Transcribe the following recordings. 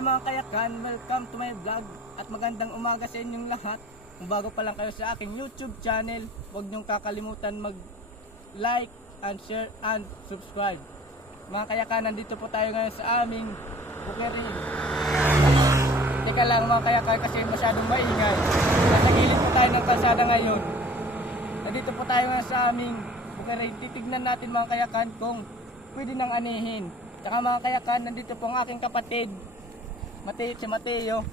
Hi mga kayakan, welcome to my vlog at magandang umaga sa inyong lahat. Kung bago pa lang kayo sa aking YouTube channel, huwag niyong kakalimutan mag-like and share and subscribe. Mga kayakan, nandito po tayo ngayon sa aming bukeri. Teka lang mga kayakan kasi masyadong maingay. Nasa gilid po tayo ng kalsada ngayon. Nandito po tayo ngayon sa aming bukeri. Titignan natin mga kayakan kung pwede nang anihin. Tsaka mga kayakan, nandito po ang aking kapatid. Si Mateo.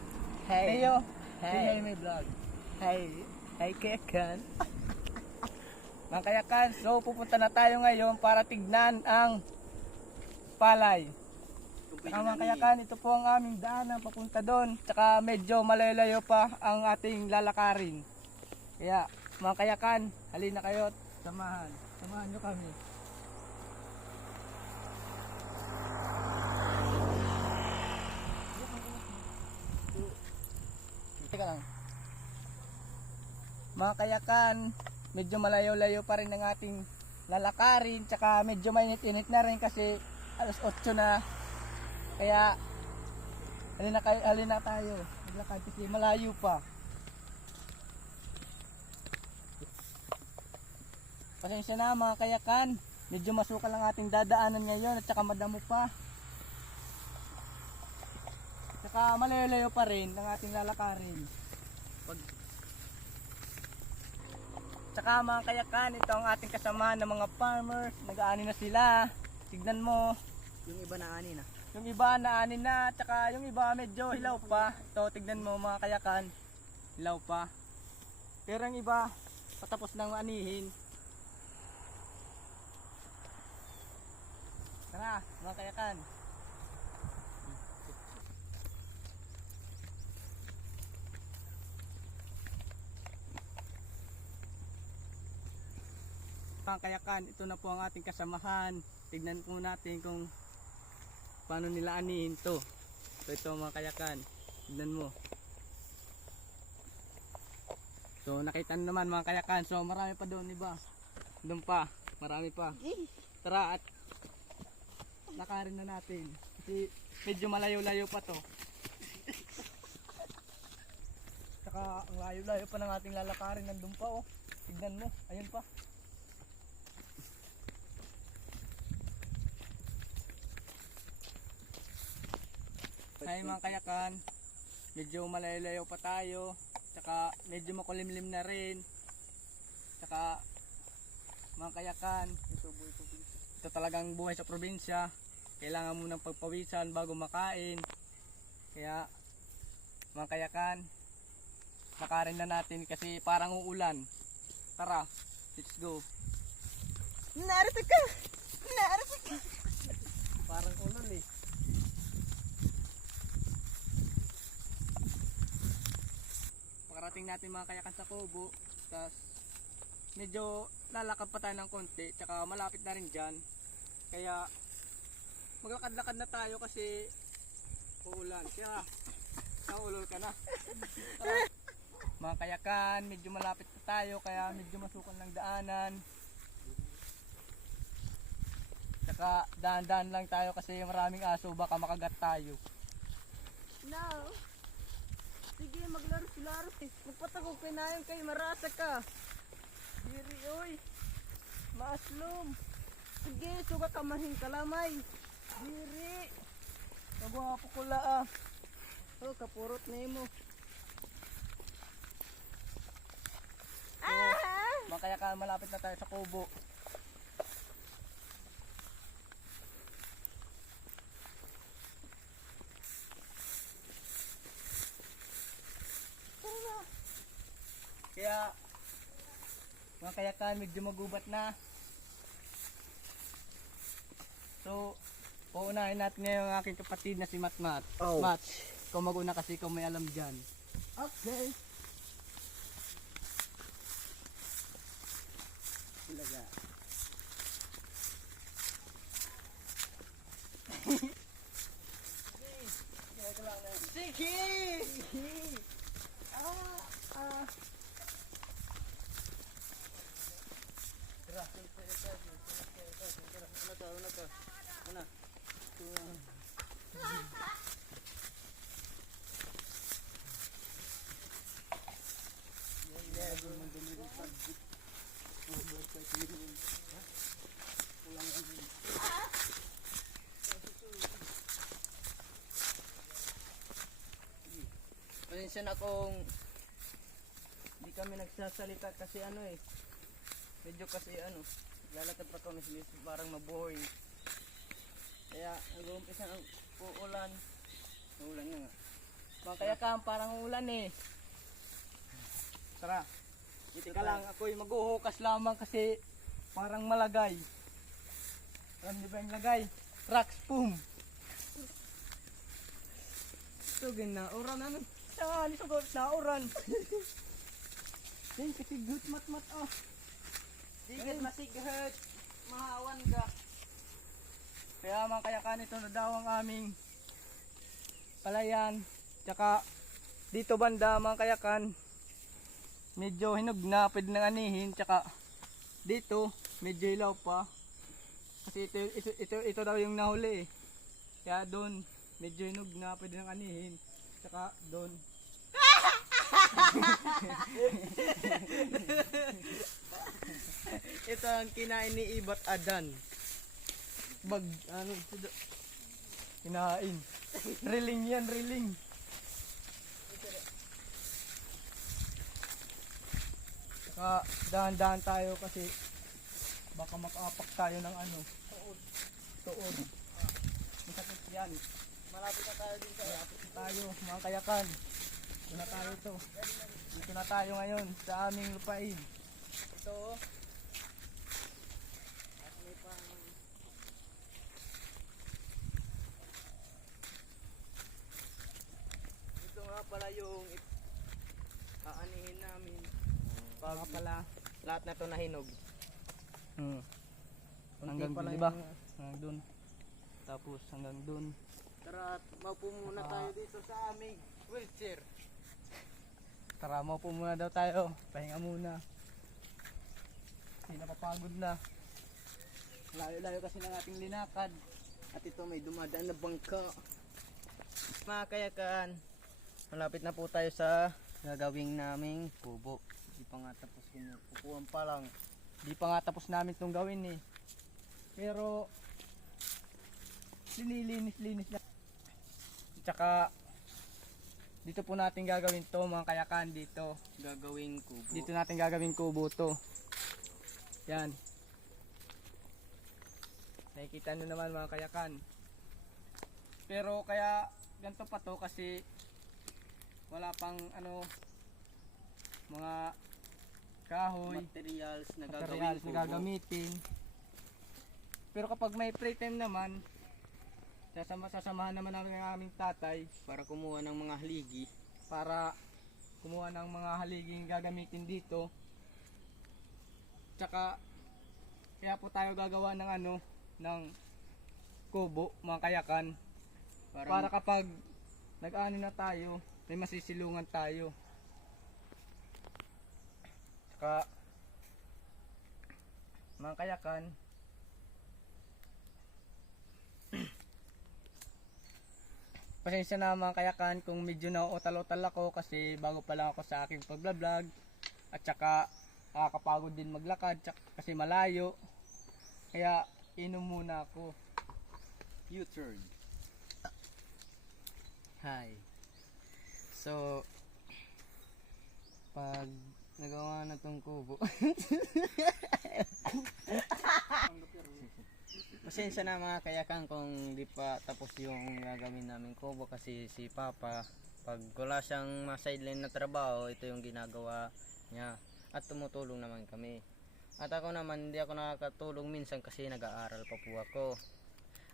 Hey. Mateo, Hey. say my vlog. Hey kayakan. Mga kayakan, so pupunta na tayo ngayon para tignan ang palay. Tsaka mga kayakan, ito po ang aming daanan papunta doon. Tsaka medyo malayo-layo pa ang ating lalakarin. Kaya mga kayakan, halina kayo at samahan nyo kami. Teka lang. Mga kayakan, medyo malayo-layo pa rin ang ating lalakarin. Tsaka medyo mainit-init na rin kasi alas 8 na. Kaya halina tayo. Maglakad kasi malayo pa. Pasensya na mga kayakan. Medyo masukal ang ating dadaanan ngayon at saka madamo pa. Saka malayo-layo pa rin ang ating lalakarin. Saka mga kayakan, ito ang ating kasama ng mga farmer. Nag-aani na sila. Tignan mo. Yung iba na ani na. Yung iba naani na. Saka yung iba medyo hilaw pa. Ito tignan mo mga kayakan. Hilaw pa. Pero yung iba patapos nang anihin. Tara mga kayakan. Mga kayakan, ito na po ang ating kasamahan. Tignan po natin kung paano nila anihin to. Ito mga kayakan, tignan mo. So nakita nyo naman mga kayakan, so marami pa doon iba. Doon pa, marami pa. Tara at lakarin na natin. Kasi medyo malayo-layo pa to. Saka ang layo-layo pa ng ating lalakarin, nandun pa oh. Tignan mo, ayun pa. Hi mga kayakan, medyo malayo-layo pa tayo, tsaka medyo makulimlim na rin, tsaka mga kayakan, ito talagang buhay sa probinsya, kailangan mo ng pagpawisan bago makain, kaya mga kayakan, lakarin na natin kasi parang uulan. Tara, let's go. Narito ka! Parang ulan eh. Makarating natin mga kayakan sa Kubo, tapos medyo lalakad pa tayo ng konti, tsaka malapit na rin dyan, kaya maglakad-lakad na tayo kasi uulan. Kaya naulol ka na. Mga kayakan, medyo malapit na tayo, kaya medyo masukal ng daanan, tsaka daan-daan lang tayo kasi maraming aso, baka makagat tayo. No. Sige, maglaro-laro eh. Magpatagog kay nayon kay marasa ka. Diri oy, maaslom. Sige, suga ka mahing kalamay. Diri, nagwapo ko la ah. Oh, kapurot na mo. Mga kayakan, malapit na tayo sa Kubo. Kaya mga kayakan, medyo magubat na. So uunahin natin ngayon ang aking kapatid na si Matmat. Oh. Mat, ikaw mag-una kasi ikaw may alam dyan. Okay. Talaga. Sige! Pasensya na kung hindi kami nagsasalita kasi medyo kasi lalakad pa kami parang maboring. Kaya nag-uumpisa ang uulan. Uulan na nga. Mga kayakan, parang ulan eh. Tara. Teka lang, ako'y maghuhukas lamang kasi parang malagay. Alam niyo ba yung lagay? Rock spoon. Ito ginauran ano? Saan? Isugot na uran. Yan, kasi good mat-mat oh. Sigad masigad. Mahawan ka. Kaya mga kayakan, ito na daw ang aming palayan. Tsaka dito banda mga kayakan, medyo hinog na, pwede nang anihin. Tsaka dito, medyo ilaw pa. Kasi ito daw yung nahuli eh. Kaya doon, medyo hinog na, pwede nang anihin. Tsaka doon. Ito ang kinain ni Ibat Adan. Kinain. Riling yan, riling. Tsaka dahan-dahan tayo kasi baka makapak tayo ng tuod. Masakit yan. Malapit na tayo din sa Malapit na tayo, mga kayakan. Dito na tayo to. Dito na tayo ngayon sa aming lupain. ito. At may pang ito nga pala yung aanihin namin. Baka pala. Lahat na to nahinog. Hanggang pala doon, diba? yung- Hanggang doon. Tapos hanggang doon. Tara, maupo muna tayo dito sa aming wheelchair. Tara, maupo muna daw tayo. Pahinga muna. Hindi napapagod na. Layo-layo kasi ng ating linakad. At ito may dumadaan na bangka. Mga kayakan, malapit na po tayo sa gagawing naming kubo. Hindi pa nga tapos kukuhan pa lang. Di pa nga tapos namin itong gawin eh. Pero linilinis-linis na. Tsaka dito po natin gagawin to mga kayakan dito. Gagawing kubo. Dito natin gagawin kubo to. Yan. Nakikita nyo naman mga kayakan. Pero kaya ganito pa to kasi wala pang mga kahoy, Materials na materials gagawing na kubo. gagamitin. Pero kapag may free time naman, sasamahan naman namin ang aming tatay Para kumuha ng mga haligi. para kumuha ng mga haliging gagamitin dito. Tsaka kaya po tayo gagawa ng ng kubo, mga kayakan, para kapag nag-ano na tayo, may masisilungan tayo. Tsaka mga kayakan, pasensya na mga kayakan kung medyo nauutal-utal ako kasi bago pa lang ako sa aking pagbablog at saka nakakapagod din maglakad kasi malayo, kaya inom muna ako. U-turn. Hi. So, pag nagawa na tong kubo. Pasensya na mga kayakan kung di pa tapos yung gagawin namin kubo kasi si Papa, pag wala siyang sideline na trabaho, ito yung ginagawa niya at tumutulong naman kami. At ako naman, hindi ako nakakatulong minsan kasi nag-aaral pa po ako.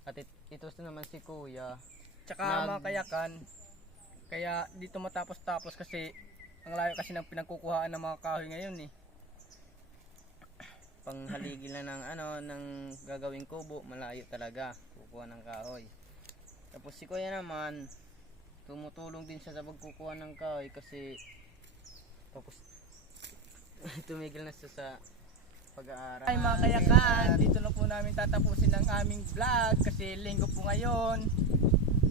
At ito naman si Kuya. Tsaka mga kayakan, kaya dito matapos-tapos kasi ang layo kasi ng pinagkukuhaan ng mga kahoy ngayon eh. Panghaligi lang ng gagawing kubo, malayo talaga kukuha ng kahoy. Tapos si Kuya naman tumutulong din siya sa pagkukuha ng kahoy kasi tapos tumigil na siya sa pag-aaral. Ay mga kayakan, dito na po namin tatapusin ang aming vlog kasi linggo po ngayon.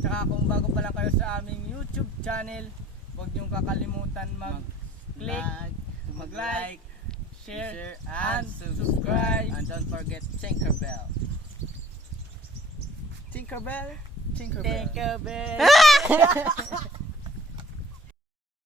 Tsaka kung bago pa lang kayo sa aming YouTube channel, huwag niyong kakalimutan mag-click, mag-like, share, and subscribe. And don't forget Tinkerbell. Tinkerbell? Tinkerbell. Tinkerbell.